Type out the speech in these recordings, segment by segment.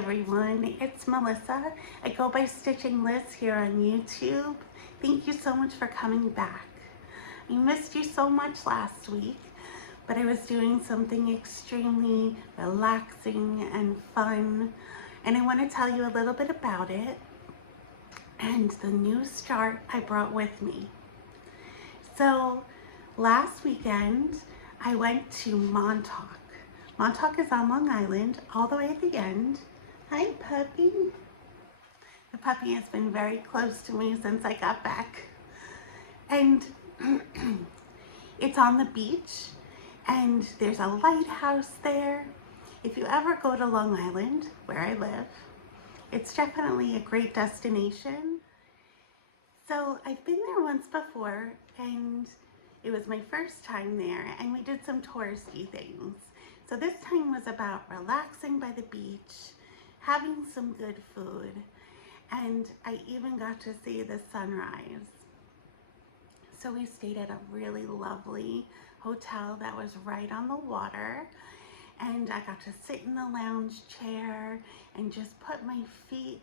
everyone, it's Melissa. I go by Stitching Liz here on YouTube. Thank you so much for coming back. I missed you so much last week, but I was doing something extremely relaxing and fun, and I want to tell you a little bit about it and the new start I brought with me. So last weekend I went to Montauk. Montauk is on Long Island, all the way at the end. Hi, puppy. The puppy has been very close to me since I got back. And it's on the beach, and there's a lighthouse there. If you ever go to Long Island, where I live, it's definitely a great destination. So I've been there once before, and it was my first time there, and we did some touristy things. So this time was about relaxing by the beach, having some good food, and I even got to see the sunrise. So we stayed at a really lovely hotel that was right on the water, and I got to sit in the lounge chair and just put my feet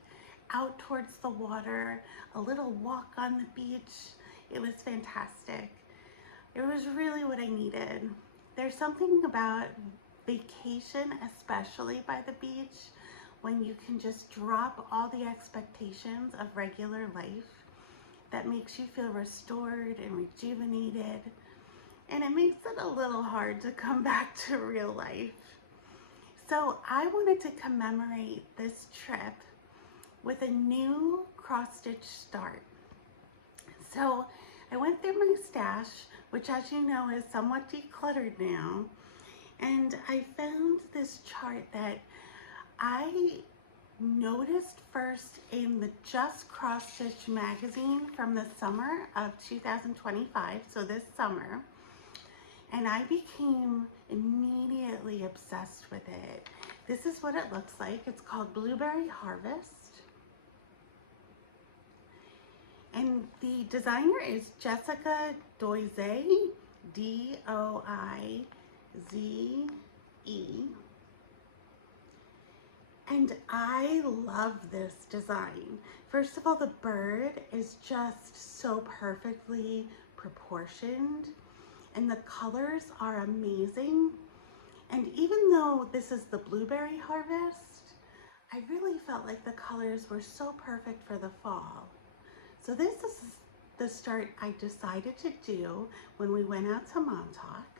out towards the water, a little walk on the beach. It was fantastic. It was really what I needed. There's something about vacation, especially by the beach, when you can just drop all the expectations of regular life, that makes you feel restored and rejuvenated, and it makes it a little hard to come back to real life. So I wanted to commemorate this trip with a new cross-stitch start. So I went through my stash, which, as you know, is somewhat decluttered now, and I found this chart that I noticed first in the Just Cross Stitch magazine from the summer of 2025, so this summer, and I became immediately obsessed with it. This is what it looks like. It's called Blueberry Harvest, and the designer is Jessica Doise, D-O-I-Z-E. And I love this design. First of all, the bird is just so perfectly proportioned, and the colors are amazing. And even though this is the blueberry harvest, I really felt like the colors were so perfect for the fall. So this is the start I decided to do when we went out to Montauk.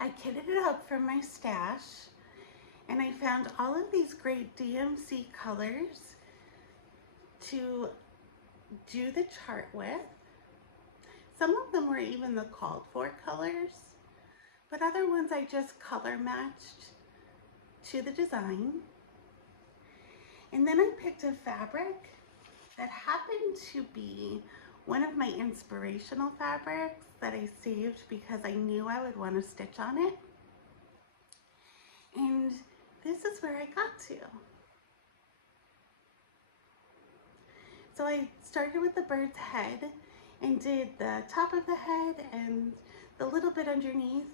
I kitted it up from my stash, and I found all of these great DMC colors to do the chart with. Some of them were even the called for colors, but other ones I just color matched to the design. And then I picked a fabric that happened to be one of my inspirational fabrics that I saved because I knew I would want to stitch on it. And this is where I got to. So I started with the bird's head and did the top of the head and the little bit underneath,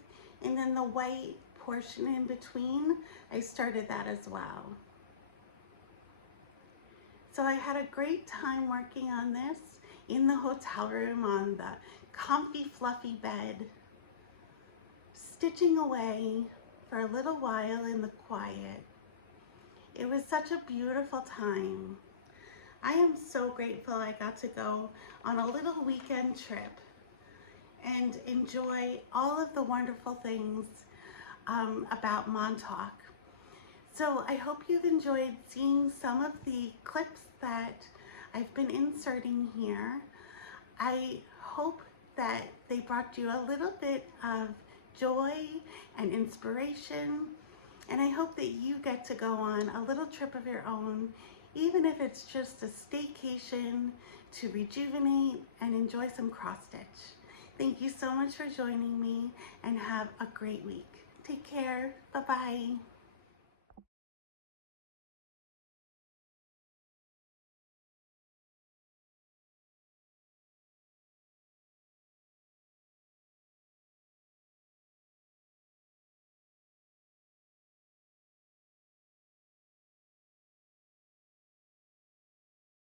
and then the white portion in between, I started that as well. So I had a great time working on this in the hotel room on the comfy, fluffy bed, stitching away for a little while in the quiet. It was such a beautiful time. I am so grateful I got to go on a little weekend trip and enjoy all of the wonderful things about Montauk. So I hope you've enjoyed seeing some of the clips that I've been inserting here. I hope that they brought you a little bit of joy and inspiration, and I hope that you get to go on a little trip of your own, even if it's just a staycation to rejuvenate and enjoy some cross stitch. Thank you so much for joining me, and have a great week. Take care. Bye-bye.